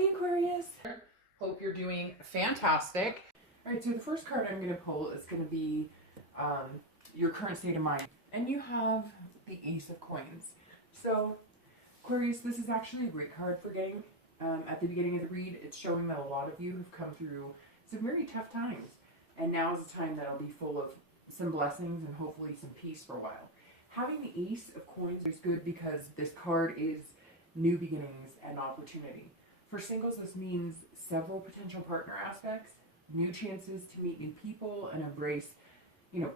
Hey Aquarius! Hope you're doing fantastic. Alright, so the first card I'm going to pull is going to be your current state of mind. And you have the Ace of Coins. So, Aquarius, this is actually a great card for getting at the beginning of the read. It's showing that a lot of you have come through some very tough times. And now is the time that'll be full of some blessings and hopefully some peace for a while. Having the Ace of Coins is good because this card is new beginnings and opportunity. For singles, this means several potential partner aspects, new chances to meet new people and embrace,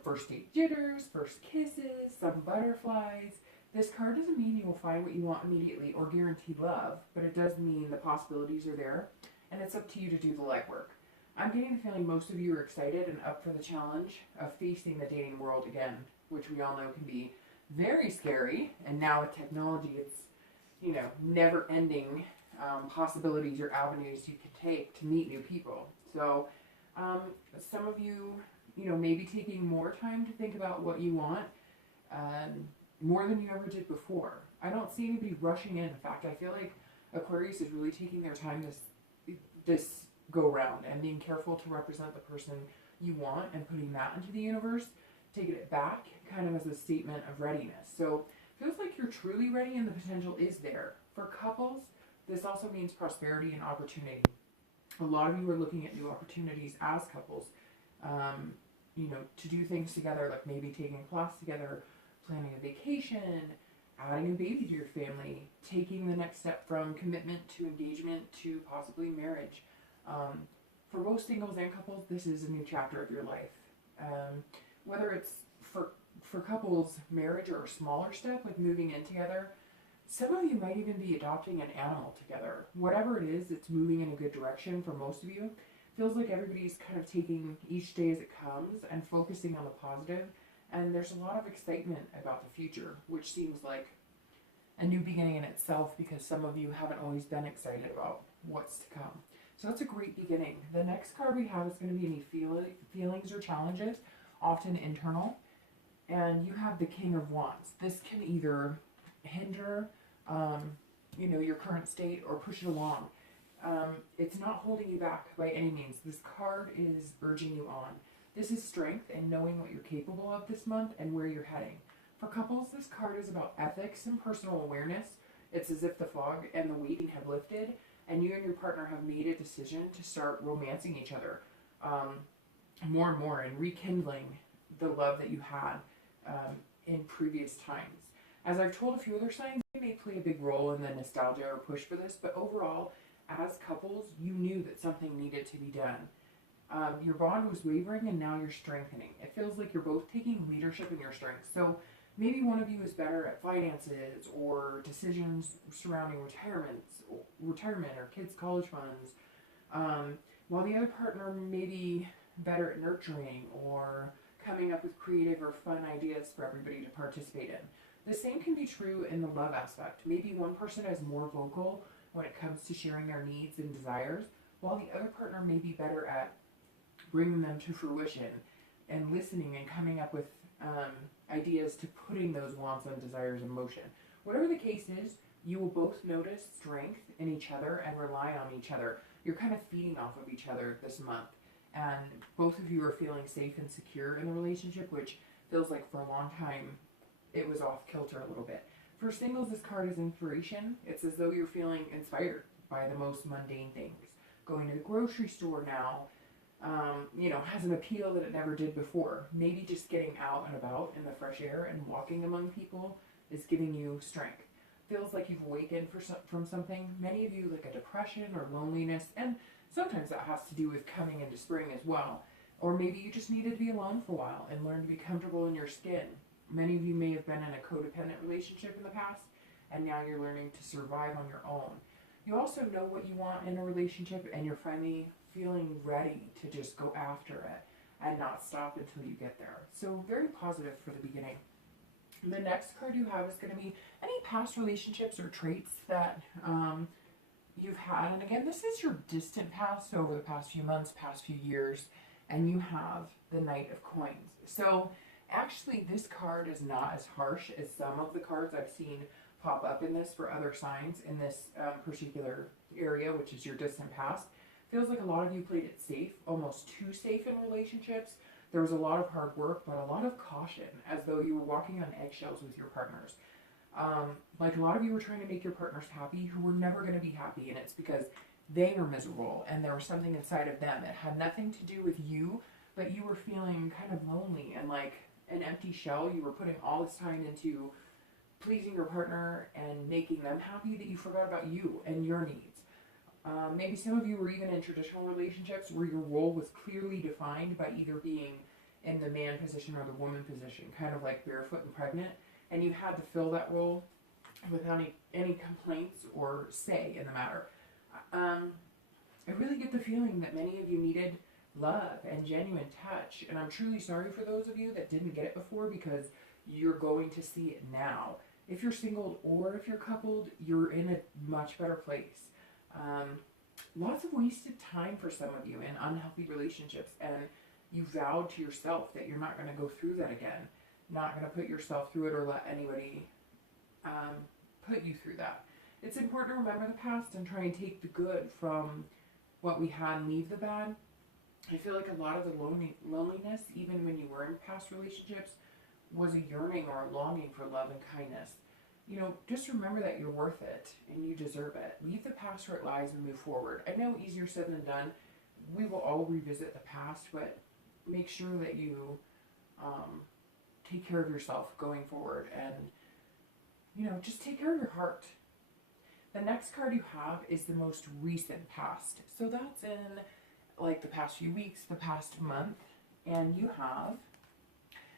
first date jitters, first kisses, some butterflies. This card doesn't mean you will find what you want immediately or guarantee love, but it does mean the possibilities are there, and it's up to you to do the legwork. I'm getting the feeling most of you are excited and up for the challenge of facing the dating world again, which we all know can be very scary, and now with technology, it's, never-ending possibilities or avenues you can take to meet new people. So some of you, maybe taking more time to think about what you want, more than you ever did before. I don't see anybody rushing in. In fact, I feel like Aquarius is really taking their time this go round and being careful to represent the person you want and putting that into the universe, taking it back kind of as a statement of readiness. So it feels like you're truly ready and the potential is there. For couples, this also means prosperity and opportunity. A lot of you are looking at new opportunities as couples, to do things together, like maybe taking a class together, planning a vacation, adding a baby to your family, taking the next step from commitment to engagement to possibly marriage. For both singles and couples, this is a new chapter of your life. Whether it's for couples, marriage, or a smaller step like moving in together, some of you might even be adopting an animal together. Whatever it is, it's moving in a good direction for most of you. Feels like everybody's kind of taking each day as it comes and focusing on the positive. And there's a lot of excitement about the future, which seems like a new beginning in itself because some of you haven't always been excited about what's to come. So that's a great beginning. The next card we have is going to be any feelings or challenges, often internal. And you have the King of Wands. This can either hinder, your current state or push it along. It's not holding you back by any means. This card is urging you on. This is strength and knowing what you're capable of this month and where you're heading. For couples, this card is about ethics and personal awareness. It's as if the fog and the weighting have lifted and you and your partner have made a decision to start romancing each other more and more and rekindling the love that you had in previous times. As I've told a few other signs, they may play a big role in the nostalgia or push for this, but overall, as couples, you knew that something needed to be done. Your bond was wavering and now you're strengthening. It feels like you're both taking leadership in your strengths. So maybe one of you is better at finances or decisions surrounding retirement or kids' college funds, while the other partner may be better at nurturing or coming up with creative or fun ideas for everybody to participate in. The same can be true in the love aspect. Maybe one person is more vocal when it comes to sharing their needs and desires, while the other partner may be better at bringing them to fruition and listening and coming up with ideas to putting those wants and desires in motion. Whatever the case is, you will both notice strength in each other and rely on each other. You're kind of feeding off of each other this month. And both of you are feeling safe and secure in the relationship, which feels like for a long time it was off kilter a little bit. For singles, this card is inspiration. It's as though you're feeling inspired by the most mundane things. Going to the grocery store now, has an appeal that it never did before. Maybe just getting out and about in the fresh air and walking among people is giving you strength. Feels like you've awakened from something. Many of you like a depression or loneliness, and sometimes that has to do with coming into spring as well. Or maybe you just needed to be alone for a while and learn to be comfortable in your skin. Many of you may have been in a codependent relationship in the past, and now you're learning to survive on your own. You also know what you want in a relationship, and you're finally feeling ready to just go after it and not stop until you get there. So very positive for the beginning. The next card you have is going to be any past relationships or traits that you've had. And again, this is your distant past, so over the past few months, past few years, and you have the Knight of Coins. So actually, this card is not as harsh as some of the cards I've seen pop up in this for other signs in this particular area, which is your distant past. Feels like a lot of you played it safe, almost too safe in relationships. There was a lot of hard work, but a lot of caution, as though you were walking on eggshells with your partners. Like a lot of you were trying to make your partners happy who were never going to be happy, and it's because they were miserable and there was something inside of them that had nothing to do with you, but you were feeling kind of lonely and like an empty shell. You were putting all this time into pleasing your partner and making them happy that you forgot about you and your needs. Maybe some of you were even in traditional relationships where your role was clearly defined by either being in the man position or the woman position, kind of like barefoot and pregnant, and you had to fill that role without any complaints or say in the matter. I really get the feeling that many of you needed love and genuine touch, and I'm truly sorry for those of you that didn't get it before, because you're going to see it now. If you're single or if you're coupled, you're in a much better place. Lots of wasted time for some of you in unhealthy relationships, and you vowed to yourself that you're not going to go through that again, not going to put yourself through it or let anybody put you through that. It's important to remember the past and try and take the good from what we had and leave the bad. I feel like a lot of the loneliness, even when you were in past relationships, was a yearning or a longing for love and kindness. You know, just remember that you're worth it and you deserve it. Leave the past where it lies and move forward. I know easier said than done. We will all revisit the past, but make sure that you take care of yourself going forward, and, you know, just take care of your heart. The next card you have is the most recent past. So that's in like the past few weeks, the past month, and you have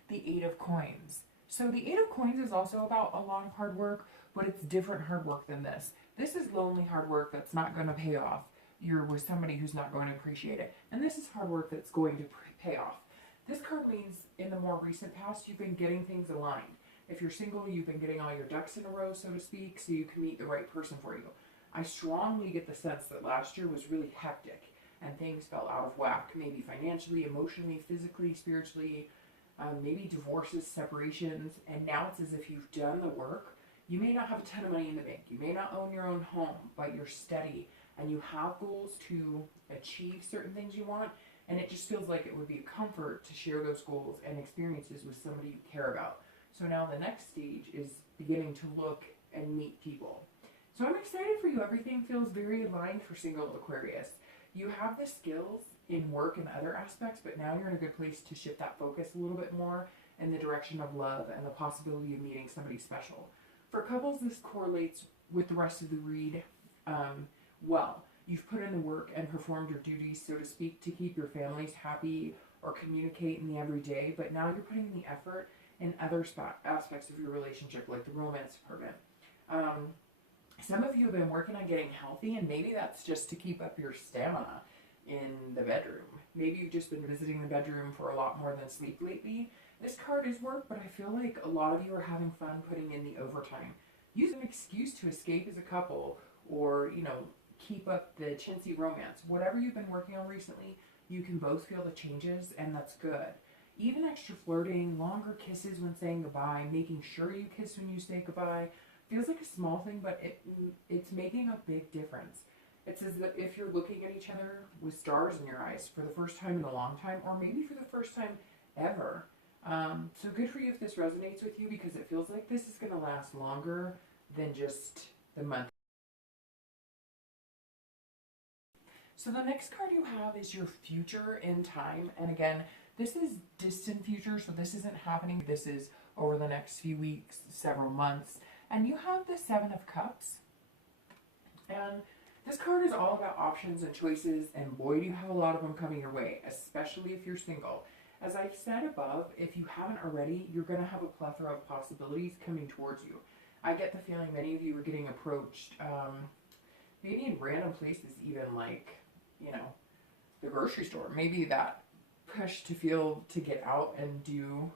the Eight of Coins. So the Eight of Coins is also about a lot of hard work, but it's different hard work than this. This is lonely hard work that's not going to pay off. You're with somebody who's not going to appreciate it. And this is hard work that's going to pay off. This card means in the more recent past, you've been getting things aligned. If you're single, you've been getting all your ducks in a row, so to speak, so you can meet the right person for you. I strongly get the sense that last year was really hectic and things fell out of whack, maybe financially, emotionally, physically, spiritually, maybe divorces, separations, and now it's as if you've done the work. You may not have a ton of money in the bank. You may not own your own home, but you're steady and you have goals to achieve certain things you want, and it just feels like it would be a comfort to share those goals and experiences with somebody you care about. So now the next stage is beginning to look and meet people. So I'm excited for you. Everything feels very aligned for single Aquarius. You have the skills in work and other aspects, but now you're in a good place to shift that focus a little bit more in the direction of love and the possibility of meeting somebody special. For couples, this correlates with the rest of the read well. You've put in the work and performed your duties, so to speak, to keep your families happy or communicate in the everyday, but now you're putting the effort in other aspects of your relationship, like the romance department. Some of you have been working on getting healthy, and maybe that's just to keep up your stamina in the bedroom. Maybe you've just been visiting the bedroom for a lot more than sleep lately. This card is work, but I feel like a lot of you are having fun putting in the overtime. Use an excuse to escape as a couple, or, you know, keep up the chintzy romance. Whatever you've been working on recently, you can both feel the changes, and that's good. Even extra flirting, longer kisses when saying goodbye, making sure you kiss when you say goodbye, feels like a small thing, but it's making a big difference. It says that if you're looking at each other with stars in your eyes for the first time in a long time, or maybe for the first time ever. So good for you if this resonates with you, because it feels like this is going to last longer than just the month. So the next card you have is your future in time. And again, this is distant future, so this isn't happening. This is over the next few weeks, several months. And you have the Seven of Cups. And this card is all about options and choices, and boy, do you have a lot of them coming your way, especially if you're single. As I've said above, if you haven't already, you're going to have a plethora of possibilities coming towards you. I get the feeling many of you are getting approached, maybe in random places, even like, you know, the grocery store. Maybe that push to feel to get out and do,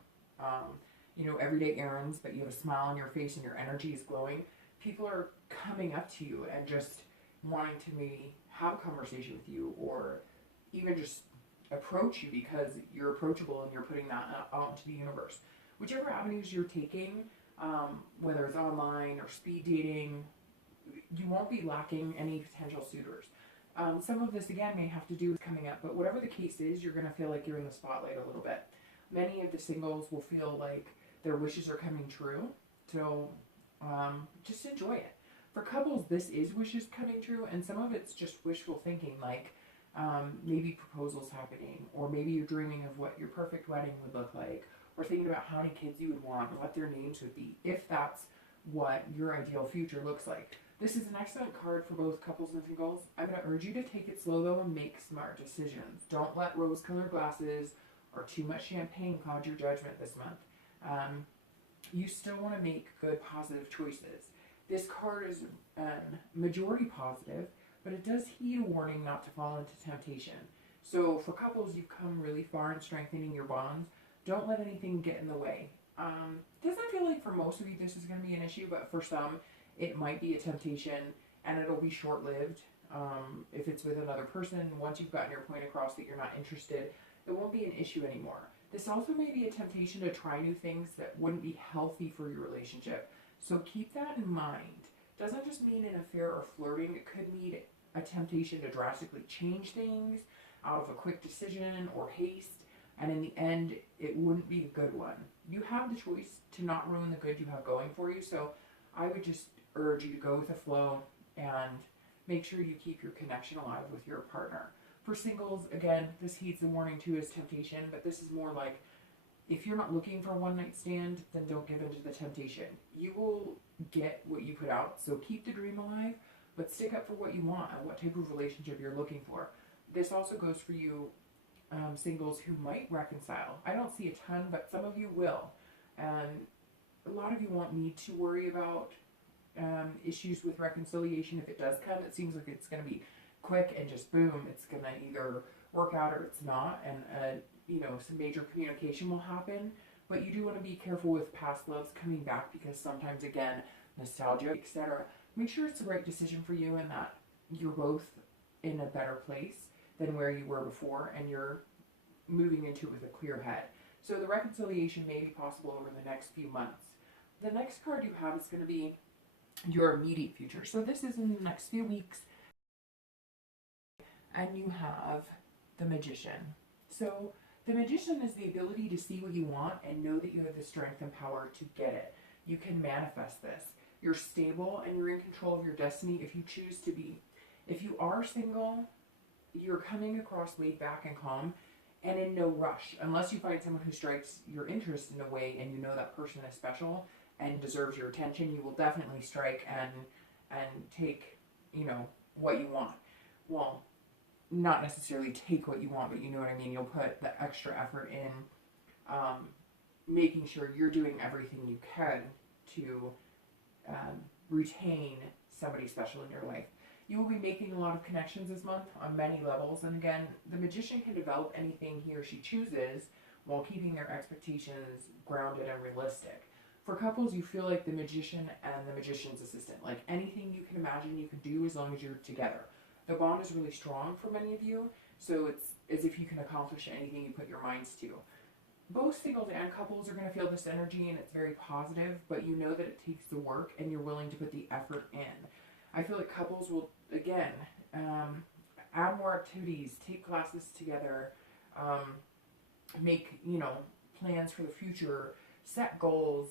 you know, everyday errands, but you have a smile on your face and your energy is glowing. People are coming up to you and just wanting to maybe have a conversation with you, or even just approach you because you're approachable and you're putting that out into the universe. Whichever avenues you're taking, whether it's online or speed dating, you won't be lacking any potential suitors. Some of this, again, may have to do with coming up, but whatever the case is, you're going to feel like you're in the spotlight a little bit. Many of the singles will feel like their wishes are coming true, so just enjoy it. For couples, this is wishes coming true, and some of it's just wishful thinking, like maybe proposals happening, or maybe you're dreaming of what your perfect wedding would look like, or thinking about how many kids you would want, what their names would be, if that's what your ideal future looks like. This is an excellent card for both couples and singles. I'm going to urge you to take it slow though and make smart decisions. Don't let rose-colored glasses or too much champagne cloud your judgment this month. You still want to make good, positive choices. This card is majority positive, but it does heed a warning not to fall into temptation. So for couples, you've come really far in strengthening your bonds. Don't let anything get in the way. Doesn't feel like for most of you this is going to be an issue, but for some, it might be a temptation, and it'll be short-lived. If it's with another person, once you've gotten your point across that you're not interested, it won't be an issue anymore. This also may be a temptation to try new things that wouldn't be healthy for your relationship. So keep that in mind. Doesn't just mean an affair or flirting. It could mean a temptation to drastically change things out of a quick decision or haste, and in the end, it wouldn't be a good one. You have the choice to not ruin the good you have going for you, so I would just urge you to go with the flow and make sure you keep your connection alive with your partner. For singles, again, this heeds the warning too as temptation, but this is more like if you're not looking for a one-night stand, then don't give in to the temptation. You will get what you put out, so keep the dream alive, but stick up for what you want and what type of relationship you're looking for. This also goes for you singles who might reconcile. I don't see a ton, but some of you will. And a lot of you won't need to worry about issues with reconciliation. If it does come, it seems like it's going to be quick and just boom, it's going to either work out or it's not, and some major communication will happen. But you do want to be careful with past loves coming back, because sometimes, again, nostalgia, etc. Make sure it's the right decision for you and that you're both in a better place than where you were before, and you're moving into it with a clear head. So the reconciliation may be possible over the next few months. The next card you have is going to be your immediate future. So this is in the next few weeks. And you have the Magician. So the Magician is the ability to see what you want and know that you have the strength and power to get it. You can manifest this. You're stable and you're in control of your destiny if you choose to be. If you are single, you're coming across laid back and calm and in no rush. Unless you find someone who strikes your interest in a way and you know that person is special and deserves your attention, you will definitely strike and take, what you want. Well, not necessarily take what you want, but you know what I mean. You'll put the extra effort in making sure you're doing everything you can to retain somebody special in your life. You will be making a lot of connections this month on many levels. And again, the Magician can develop anything he or she chooses while keeping their expectations grounded and realistic. For couples, you feel like the Magician and the Magician's assistant. Like anything you can imagine you can do as long as you're together. The bond is really strong for many of you, so it's as if you can accomplish anything you put your minds to. Both singles and couples are going to feel this energy, and it's very positive, but you know that it takes the work and you're willing to put the effort in. I feel like couples will, again, add more activities, take classes together, make, plans for the future, set goals,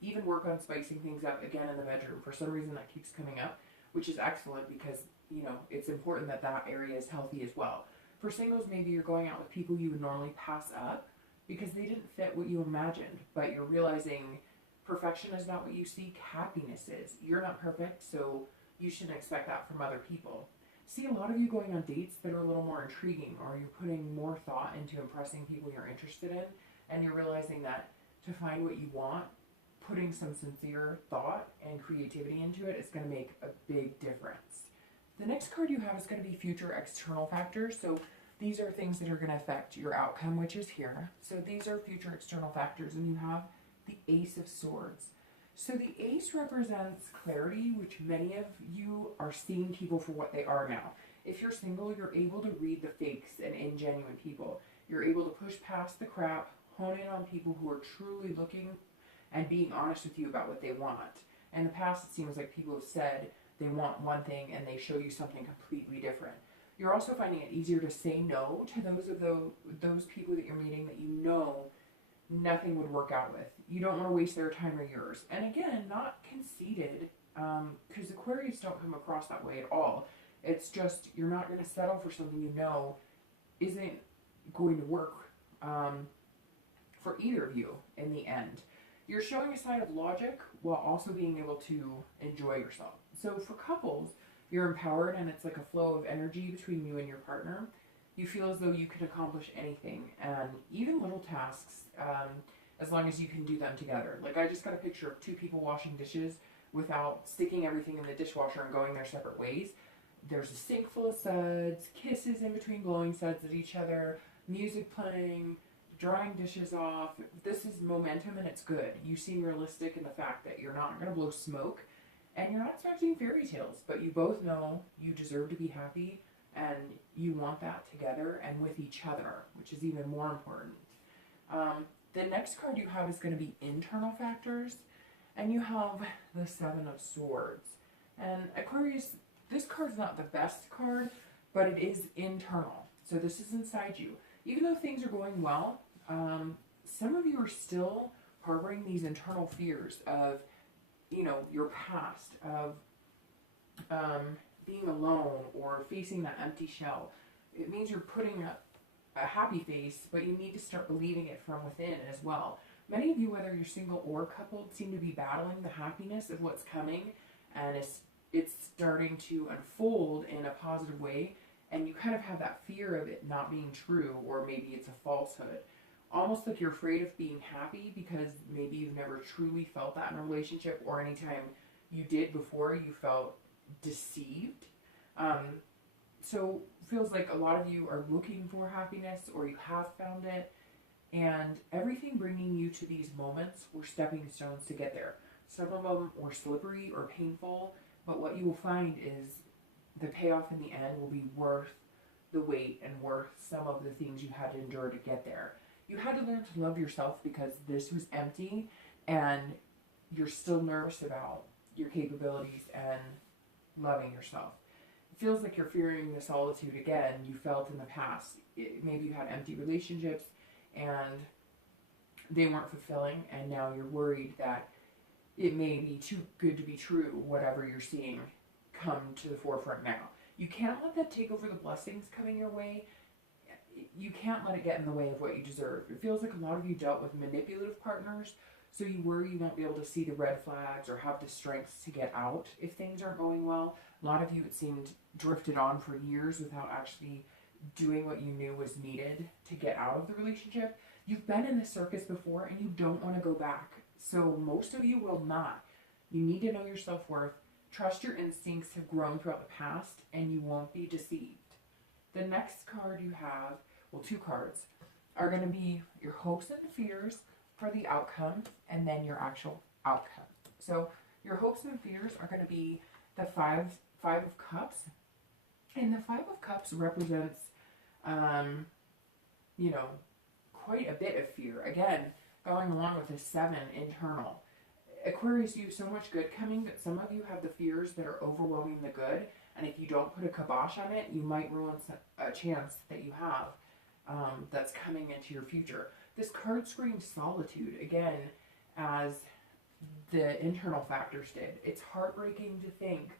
even work on spicing things up again in the bedroom. For some reason that keeps coming up, which is excellent because, it's important that that area is healthy as well. For singles, maybe you're going out with people you would normally pass up because they didn't fit what you imagined, but you're realizing perfection is not what you seek, happiness is. You're not perfect, so you shouldn't expect that from other people. See a lot of you going on dates that are a little more intriguing, or you're putting more thought into impressing people you're interested in, and you're realizing that to find what you want, putting some sincere thought and creativity into it is going to make a big difference. The next card you have is going to be future external factors. So these are things that are going to affect your outcome, which is here. So these are future external factors, and you have the Ace of Swords. So the Ace represents clarity, which many of you are seeing people for what they are now. If you're single, you're able to read the fakes and ingenuine people. You're able to push past the crap, hone in on people who are truly looking and being honest with you about what they want. In the past, it seems like people have said they want one thing and they show you something completely different. You're also finding it easier to say no to those people that you're meeting that you know nothing would work out with. You don't want to waste their time or yours. And again, not conceited, because Aquarius don't come across that way at all. It's just you're not going to settle for something you know isn't going to work for either of you in the end. You're showing a side of logic while also being able to enjoy yourself. So for couples, you're empowered and it's like a flow of energy between you and your partner. You feel as though you can accomplish anything, and even little tasks, as long as you can do them together. Like I just got a picture of two people washing dishes without sticking everything in the dishwasher and going their separate ways. There's a sink full of suds, kisses in between blowing suds at each other, music playing, drying dishes off. This is momentum and it's good. You seem realistic in the fact that you're not going to blow smoke and you're not expecting fairy tales, but you both know you deserve to be happy and you want that together and with each other, which is even more important. The next card you have is going to be internal factors, and you have the Seven of Swords. And Aquarius, this card's not the best card, but it is internal. So this is inside you. Even though things are going well, some of you are still harboring these internal fears of, you know, your past, of being alone or facing that empty shell. It means you're putting up a happy face, but you need to start believing it from within as well. Many of you, whether you're single or coupled, seem to be battling the happiness of what's coming, and it's starting to unfold in a positive way, and you kind of have that fear of it not being true, or maybe it's a falsehood. Almost like you're afraid of being happy because maybe you've never truly felt that in a relationship, or anytime you did before, you felt deceived. So feels like a lot of you are looking for happiness, or you have found it, and everything bringing you to these moments were stepping stones to get there. Some of them were slippery or painful, but what you will find is the payoff in the end will be worth the wait and worth some of the things you had to endure to get there. You had to learn to love yourself because this was empty and you're still nervous about your capabilities and loving yourself. It feels like you're fearing the solitude again you felt in the past. Maybe you had empty relationships and they weren't fulfilling, and now you're worried that it may be too good to be true, whatever you're seeing come to the forefront now. You can't let that take over the blessings coming your way. You can't let it get in the way of what you deserve. It feels like a lot of you dealt with manipulative partners, so you worry you won't be able to see the red flags or have the strength to get out if things aren't going well. A lot of you, it seemed, drifted on for years without actually doing what you knew was needed to get out of the relationship. You've been in this circus before and you don't want to go back. So most of you will not. You need to know your self-worth. Trust your instincts have grown throughout the past and you won't be deceived. The next card you have, well, two cards, are going to be your hopes and fears for the outcome and then your actual outcome. So your hopes and fears are going to be the Five of Cups. And the Five of Cups represents, quite a bit of fear. Again, going along with the Seven internal. Aquarius, you have so much good coming that some of you have the fears that are overwhelming the good. And if you don't put a kibosh on it, you might ruin a chance that you have that's coming into your future. This card screams solitude, again, as the internal factors did. It's heartbreaking to think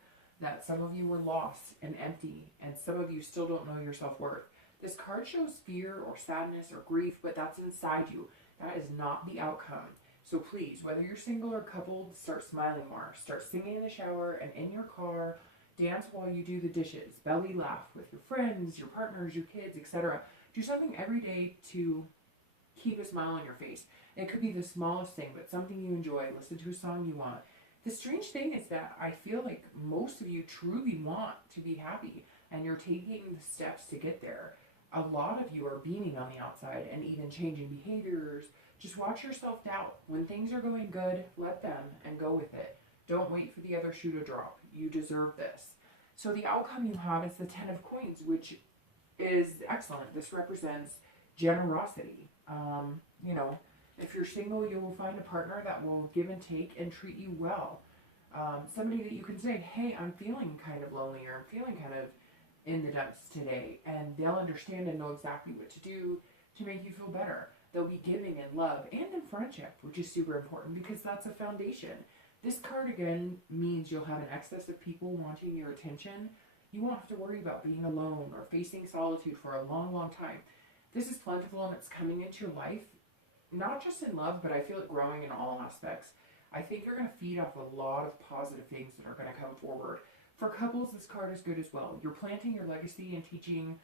that some of you were lost and empty, and some of you still don't know your self-worth. This card shows fear or sadness or grief, but that's inside you. That is not the outcome. So please, whether you're single or coupled, start smiling more. Start singing in the shower and in your car. Dance while you do the dishes. Belly laugh with your friends, your partners, your kids, etc. Do something every day to keep a smile on your face. It could be the smallest thing, but something you enjoy. Listen to a song you want. The strange thing is that I feel like most of you truly want to be happy, and you're taking the steps to get there. A lot of you are beaming on the outside and even changing behaviors. Just watch your self-doubt. When things are going good, let them and go with it. Don't wait for the other shoe to drop. You deserve this. So the outcome you have is the Ten of Coins, which is excellent. This represents generosity. If you're single, you will find a partner that will give and take and treat you well. Somebody that you can say, hey, I'm feeling kind of lonely, or I'm feeling kind of in the dumps today, and they'll understand and know exactly what to do to make you feel better. They'll be giving in love and in friendship, which is super important because that's a foundation. This card again means you'll have an excess of people wanting your attention. You won't have to worry about being alone or facing solitude for a long, long time. This is plentiful and it's coming into your life, not just in love, but I feel it growing in all aspects. I think you're going to feed off a lot of positive things that are going to come forward. For couples, this card is good as well. You're planting your legacy and teaching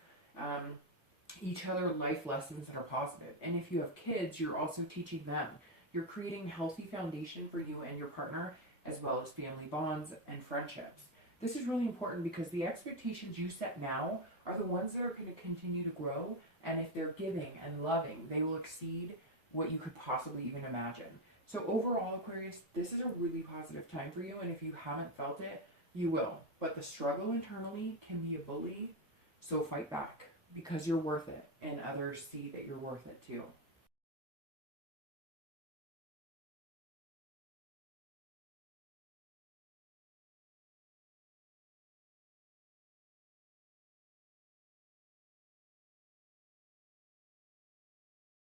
each other life lessons that are positive. And if you have kids, you're also teaching them. You're creating a healthy foundation for you and your partner, as well as family bonds and friendships. This is really important because the expectations you set now are the ones that are going to continue to grow. And if they're giving and loving, they will exceed what you could possibly even imagine. So overall, Aquarius, this is a really positive time for you. And if you haven't felt it, you will. But the struggle internally can be a bully. So fight back because you're worth it. And others see that you're worth it too.